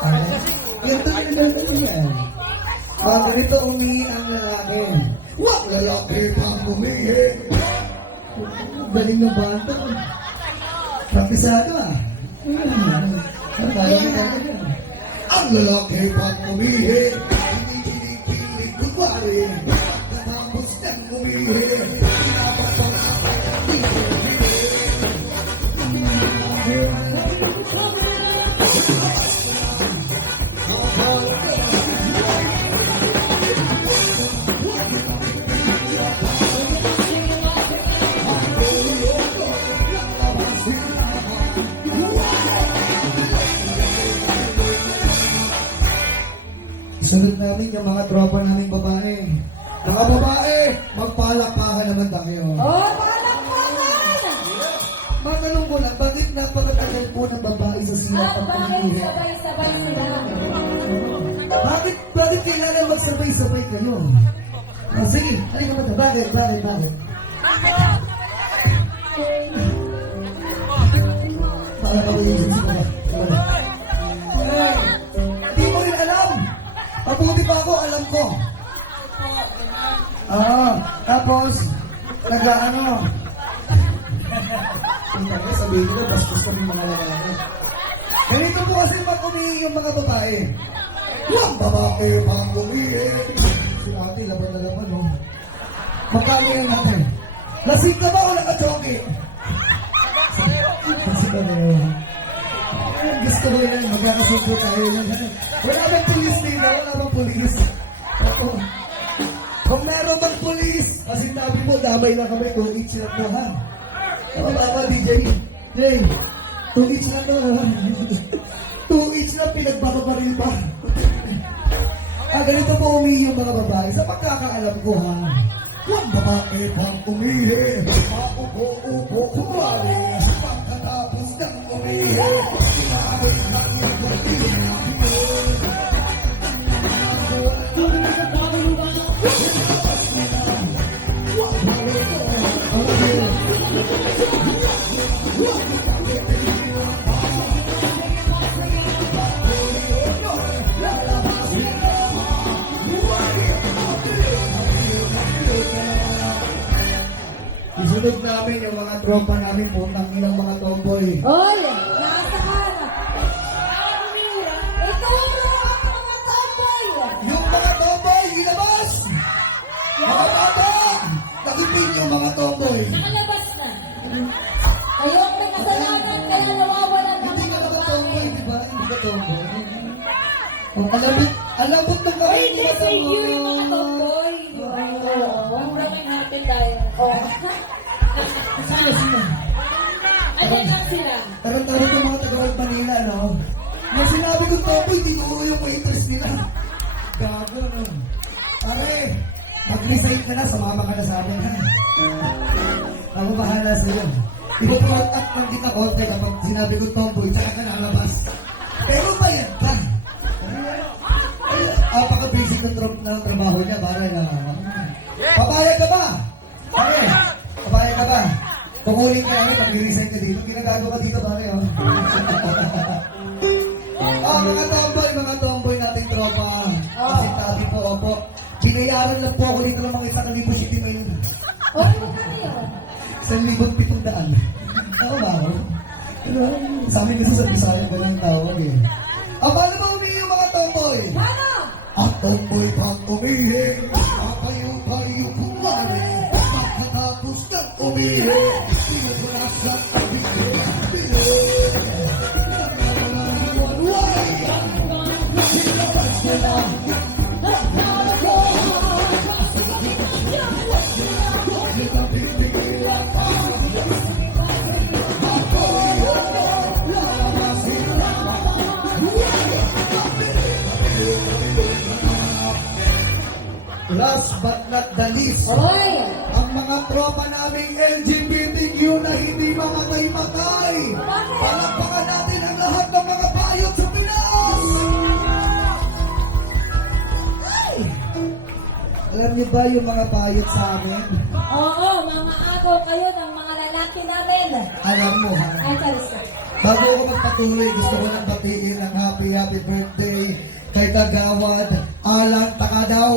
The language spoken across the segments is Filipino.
Yan talaga yan. Ganito umihi ang lalaki. Wag lalaki pang umihi. Galing na ba ito? Praktisado ah. Ang lalaki pang umihi. Hindi kunwari. Tapos nang umihi. Sunod namin yung mga tropa naming babae. Mga babae, magpalakpakan naman tayo. Oh, palakpakan! Matanong ko lang, bakit napakatagal po ng babae sa sila At bakit sabay-sabay sila? Bakit kailangan magsabay-sabay kayo? Sige, halika mo ito. Bakit? Para mabulisin si mga. Hindi mo rin alam. Mabuti pa ako, alam ko. Tapos, nag-ano. Sabihin ko, bastos kami mga lalaki. Ganito po kasi pag umihi yung mga babae. Yung babae pang umihi. Si ate, laban na laban, no? Magkano yan natin? Lasing ka ba o naka-choke? Lasing ka ba yun? Gusto ko yan, magkakasundo tayo yan. Wala bang pulis dito? Wala bang pulis? Kung meron bang pulis, kasi sabi mo, damay na kami, 2 each na po, ha? Tama ba, DJ? Jay, 2 each na to, ha? 2 each na, pinagbababaril pa. Ganito po umihi yung mga babae. Sa pagkakaalam ko, ha? Yung babae pang umihi, maupo-upo, kumari, pagkatapos ng umihi, kumari ng umihi. Isunod namin yung mga tropa namin, puntang ilang mga tomboy. Oy, nasaan? Ito ang mga tomboy! Yung mga tomboy, ilabas! Mga bata! Takipin yung mga tomboy. Nakalabas na. Ayok na kasalanan, kaya nawawalan ng Hindi ka mga naman babae. tomboy, di ba? Hindi ka tomboy. Alabot ng Oy, kami. this is you yung mga tomboy. Oo, broken hearted tayo. Oo. Sino? Alin lang sila? Tarantado ng mga taga-Walt Manila, no? Nung sinabi ko tomboy, di ko yung waitress nila. Gago, no? Pare, mag-resign ka na, sumama ka na sa amin, ha? Ako bahala sa'yo. Ipo-front up ng kita konti kapag sinabi ko tomboy, tsaka ka nakalabas. Pero bayad ka. Apaka-basic ng trabaho niya, para na. Papayag ka ba? Pare, papayag ka ba? Kukunin ka namin, mag-resign ka dito. Ginagago ka dito, pare, oh. Mga tomboy nating tropa. Kasi tabi po, opo. Binayaran lang po ako dito ng mga 1,000 may Oy, magkano yun? 1,700. Ako ba ako? Pero sa amin kasi sa Bisaya ko lang tawag eh. Paano ba umihi yung mga tomboy? Paano? Ang tomboy pang umihi, kapayo-payo kumari, pagkatapos ng umihi, pinupunas ng umihi, last but not the least, Oy! ang mga tropa naming LGBTQ na hindi mamatay-matay. Palakpakan natin ang lahat ng mga payot sa Pinas! Ay! Alam niyo ba yung mga payot sa amin? Oo, mga agaw kayo ng mga lalaki namin. Alam mo ha? Ay, talis ka. Bago ako magpatuloy, gusto ko nang batiin ang happy happy birthday kay Kagawad Alan Takadaw.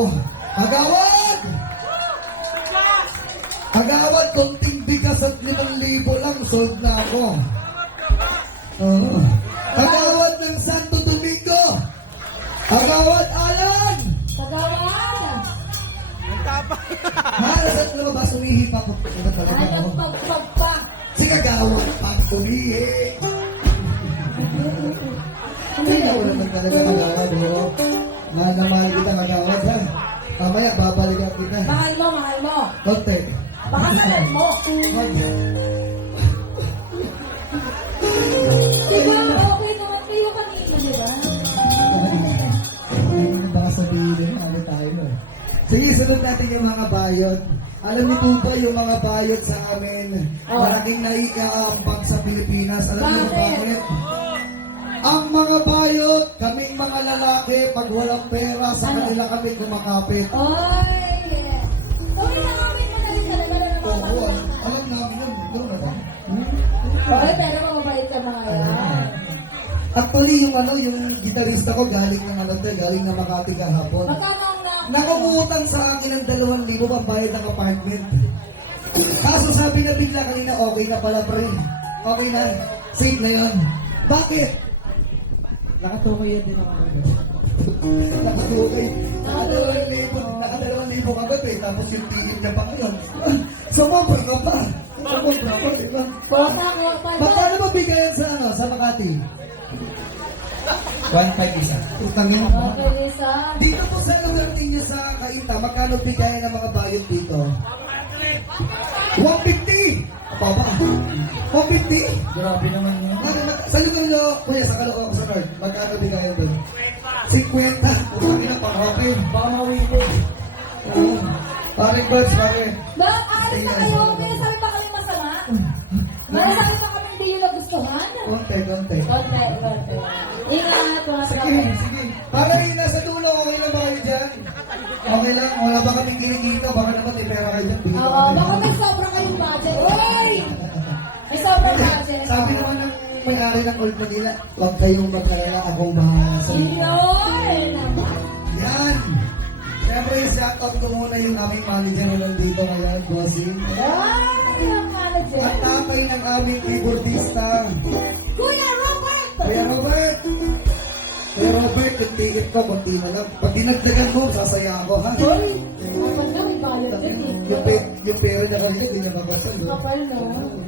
Kagawad! Kagawad, konting bigas at 5,000 lang, sold na ako. Oo. Kagawad ng Santo Domingo. Kagawad Alan! Pagawan! Halos at lumabas, umihi pa ako. Ito talaga ako. Anong pagpagpa? Si Kagawad, pag umihi. Hindi ako naman talaga Kagawad. Oo. Mahal na mahal kita Kagawad ha. Mamaya, babalikan kita. Mahal mo, mahal mo. Konti. Baka salat mo. Diba, okay naman kayo kanina, diba? Baka sabihin ano tayo. Sige, sunod natin yung mga bayot. Alam niyo po ba yung mga bayot sa amin? Malaking naiiambag sa Pilipinas. Alam niyo kung bakit? Ang mga bayot, kaming mga lalaki, pag walang pera, sa kanila kami kumakapit. Oy! Okay na kami magaling talaga na Oo, naman. alam namin yun. Ito na ba? Okay, pero mabait ka mga yan. Actually, yung gitarista ko galing ng galing ng Makati kahapon. Magkano ang na... Nakungutang sa akin ng 2,000 pambayad ng apartment. Kaso sabi na bigla kanina, okay na pala pre. Okay na. Safe na yun. Bakit? Nakatukoy yan din ako. Nakatukoy. Naka 2,000 kagabi. Tapos yung tigil na pa ngayon. Sumobra ka pa. Sumobra pa, di ba? Kota ko, kota. Magkano ba bigayan sa Makati? 1.5 isa. Utangin mo. Okay, isa. Dito po sa lugar ninyo sa Kainta, magkano bigayan ng mga bayot dito? 150! Baba. 150? Grabe naman yun. Sa lugar nyo, kuya, sa Caloocan sa North, magkano bigayan doon? 50. Utangin na, pang-okay. Baka mawili. Oo. Paring birds, pare. Bakit aalis na kayo? May sabi pa kayo masama? May sabi pa kami hindi yun nagustuhan? Konti. Konti, konti. Ingat, mga Sige, tropa. sige. Para yung nasa dulo, okay lang ba kayo dyan? Okay lang, wala ba kaming kinikita? Baka naman may pera kayo dyan. Bigyan Oo, kami. baka may sobra kayong budget. Uy! May sobra budget. Sabi naman ng may-ari ng Old Manila, huwag kayong magkalala, akong bahala sa inyo. Yun! Yan! Siyempre, shoutout ko muna yung aming manager na nandito ngayon, bossing. Ay, ang manager. At tatay ng aming keyboardista, Kuya Robert! Kuya Robert. Kuya Robert, yung ticket ko, konti na lang. Pag dinagdagan mo, sasaya ako, ha? Uy! Kapal na, may bayad din eh. Yung pera na kanina, di na mabasag. no? Kapal, no?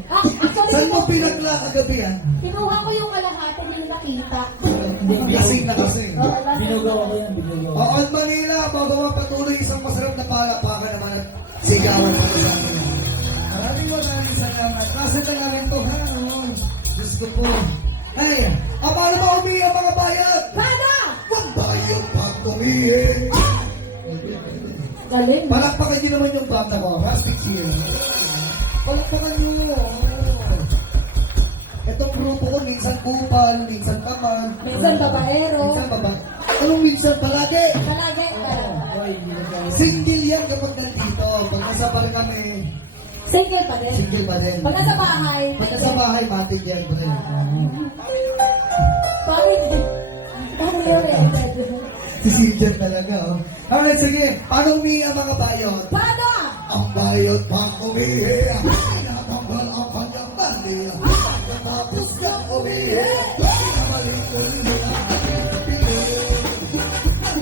Actually, Saan mo pinagla kagabi, ha? kinuha ko yung kalahati, hindi na nakita. Lasing na kasi. Oo, last- Binugaw ako yan, binugaw. O, Old Manila, bago mapatuloy isang masarap na palapakan naman at sigawan sa amin. Maraming salamat. Nasa na namin to, ha? Oh, Diyos ko po. Ay, paano ba umihi ang mga bayad? Brada! Huwag bayad pag umihi. Galing. Palakpakan niyo naman yung banda ko. Plastic cheer. Palakpakan niyo. Itong grupo ko, minsan kupal, minsan taman. Minsan babaero. Minsan baba. Anong minsan palagi? Palagi. Single yan kapag nandito. Pag nasa bar kami, Single pa din. single pa din. Pag nasa bahay. Pag nasa bahay, matig yan pa rin. Bakit? Ano yun? Si Single talaga, oh. Alright, sige. Paano umihi ang mga bayot? Brada! Ang bayot pang umihi. Natanggal ang kanyang bali. Tapos ka umihi. Nabalik ko rin ang ating piling.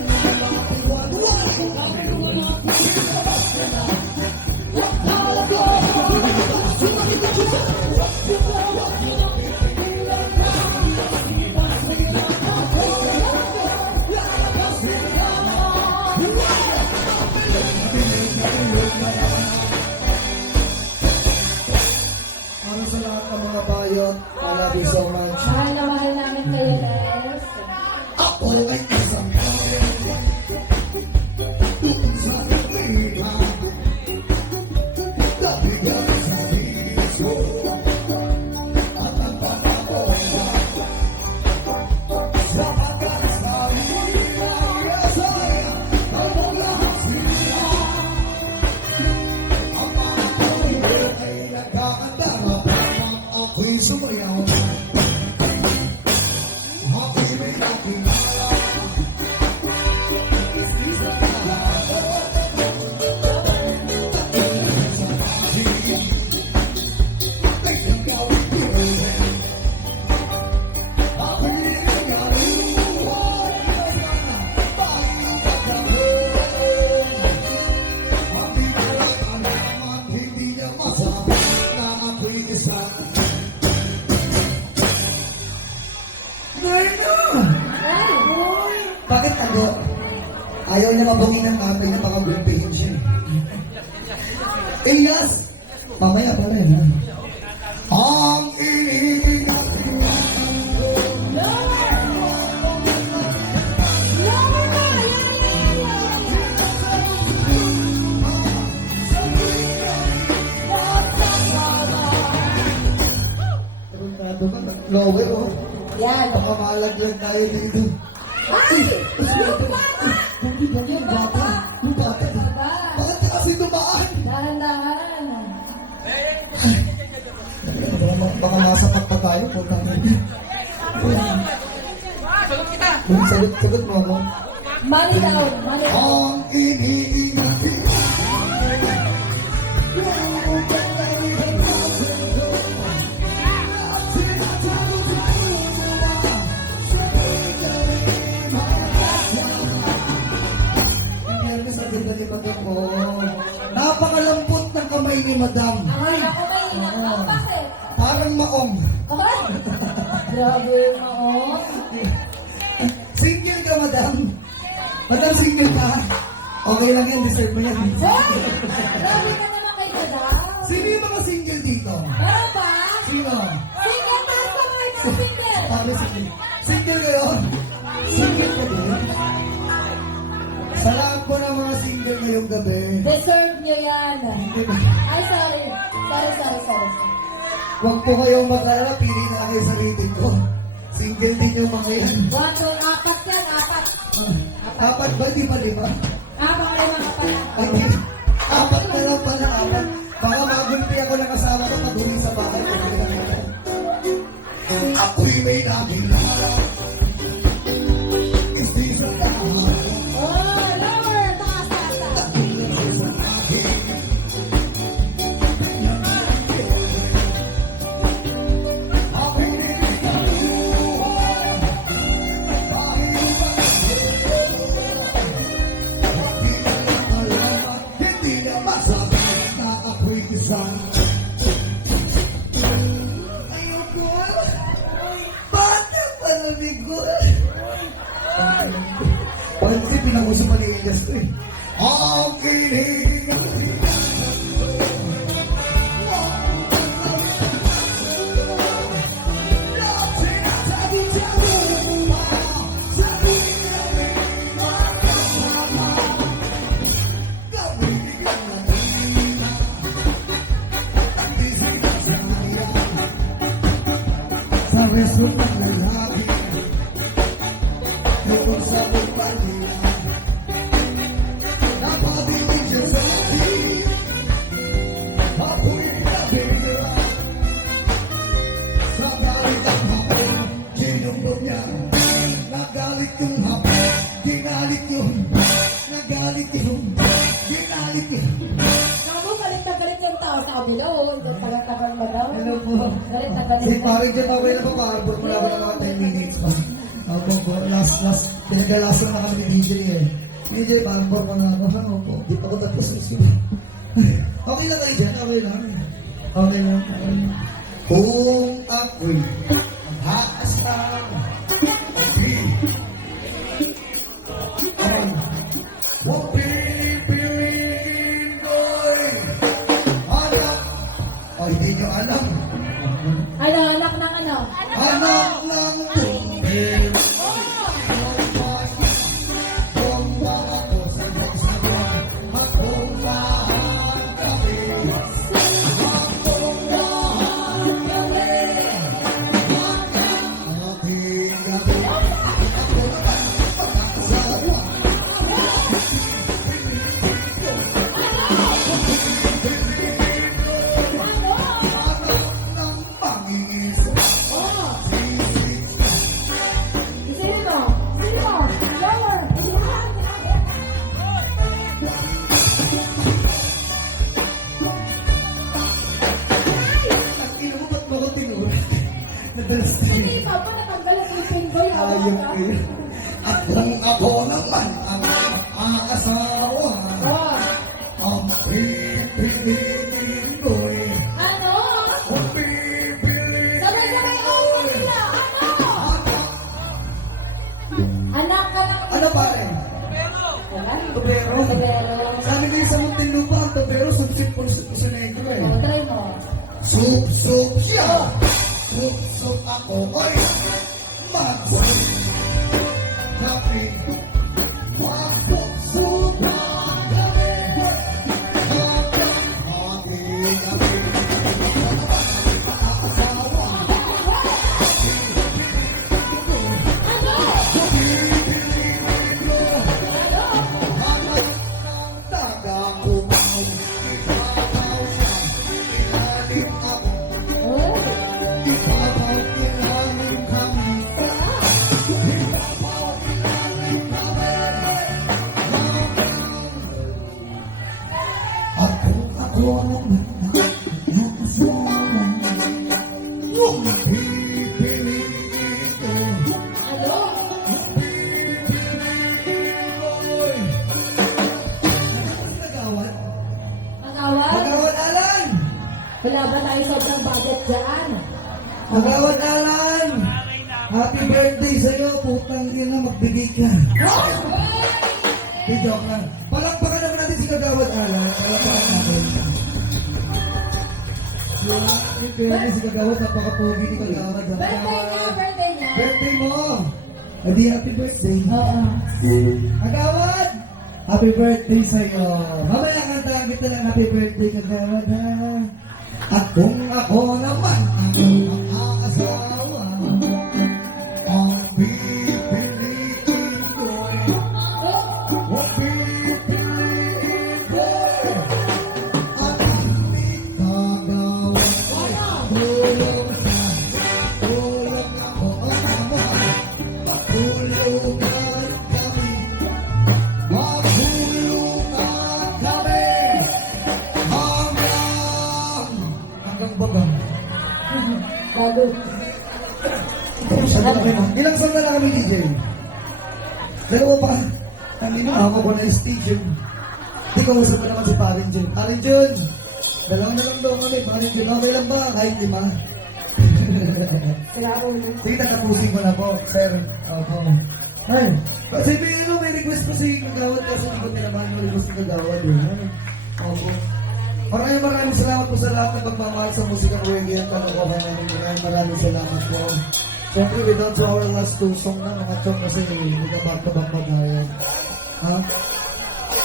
Para sa lahat ng mga bayot, I love you so much. Mahal na mahal namin kayo, guys. Ako ay isang sa kanila. Dahil yan sa piso. At ang pangako sa pagkas na ilang ang lahat sila. Ang mga pamilya ay nagkakanta habang ako'y sumayaw. Happy may happy Bakit tago? Ayaw niya mabungin ng tatay niya, baka gulpihin siya. Elias! Mamaya pala yun, ha? Ang inibig natin. Tarantado ka, lower, oh. Yan. Baka malaglag tayo dito. Ay! Yung bata. Yung bata. Baba. Bakit ka kasi dumaan? Dahan-dahan. Baka masapak pa tayo. Sagot mo ako. Money down. Money down. Ang iniingat. Napakalambot ng kamay ni Madam. Ay, ako may ingat ako. Bakit? Parang maong. Okay. Grabe mo. Single ka, Madam. Madam, single ka. Okay lang yan, deserve mo yan. Hey! Grabe ka naman kay Madam. Sino yung mga single dito? Meron ba? Sino? Single, taas pa mga mga single. Sabi single. Single kayo? Single ka din? Sa lahat po ng mga single ngayong gabi. Deserve nyo yan. Ay, sorry. Sorry. Huwag po kayong mag-alala, pili na kayo sa rating ko. Single din yung mga yan. 1, 2, 4 yan. 4. Apat ba? Di ba? Mga lima ka pala. Ay, apat na lang pala, apat. Baka magulpi ako ng kasama ko pag huli sa bahay. Ako'y may nakilala. Isdi sa kahan. Oh, lower. Taas, taas. Hindi na masabi na ako'y isang ayoko. Bata pala ni Gol. Parang kasi pinanguso pa ni Elias ko eh. Ang kinihingan. Sa reso ng lalaki Ito sa buwan nila Napabilig siya sa akin Ako'y nabigla Sa galit ang hapon Ginumbog niya Nagalit yung hapon Ginalit yun Nagalit yun Ginalit yun Naku, galit na galit yung tao sa kabila. Oh, hindi pala tagal ba daw? Hello po. Galit na galit. Si Pare Jeff, okay na po, paarbor mo namin ng mga 10 minutes pa. Ako po, last, pinagalasan na kami ni DJ eh. DJ, paarbor ko na ako. Ano po, di pa ko tapos gusto. Okay lang kayo dyan, okay lang. Okay lang. Kung ako'y haasang huwag pipiliin ko'y anak. O, hindi nyo alam. Ano, anak ng ano? Anak ng tubig. Kung baka ko sagot-sagot, akong lahat kami. Akong lahat kami. Aking gabi. Ng pangingis. Oh. Sino? Lower. Ang ino mo, ba't mo ko tinura? Nadalas tayo. Hindi ka pa natanggal ang ipin ko. Ayok kayo. At kung ako naman ang asawa, Oh. ang pipiliin ko'y Ano? ang pipiliin Sabay-sabay over nila. Ano? Anak ka ng... Ano tubero. Pero, Sabi kayo sa Muntinlupa, ang tubero, sumsip po sa negro eh. try mo. Sup siya. Sup ako. Oy! Mag-sup. Happy. Mag-sup na kami. Magawad? Magawad Alan! Wala ba tayo sobrang budget dyan? Magawad Alan! Happy birthday sa'yo, putang ina, magbigay ka. Di joke lang. Palakpakan naman natin si Kagawad Alan. Palakpakan natin. Yung birthday si Kagawad, napaka-pogi ni Kagawad. Birthday niya. Birthday mo! Adi, happy birthday. Oo. Kagawad! Happy birthday sa'yo. Mamaya kantahan kita ng happy birthday, Kagawad, ha? At kung ako naman ang makakasawa, ang pipilitin ko, ang pipilitin ko, at hindi Kagawad. Tulong na, tulong ako, matulungan kami, magtulungan kami, hanggang bagang. Bago. Ilang song na lang kami, DJ? Dalawa pa. Ang ako ko na yung stage yun. Di ko usap pa naman si Parin Jun. Parin Jun! Dalawa na lang daw kami. Parin Jun, okay lang ba? Kahit lima. Salamat. Sige, tatapusin ko na po, sir. Opo. Ay, kasi may request po si Kagawad kasi hindi ko tinamaan yung request ni Kagawad. Opo. Maraming salamat po sa lahat ng pagmamahal sa musikang reggae at kalokohan namin. Maraming salamat po. Siyempre, without to our last two song na mga chong kasi nagabak-tabak pa tayo. Ha?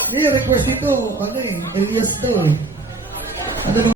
Hindi, request ito, ano eh, Elias to eh.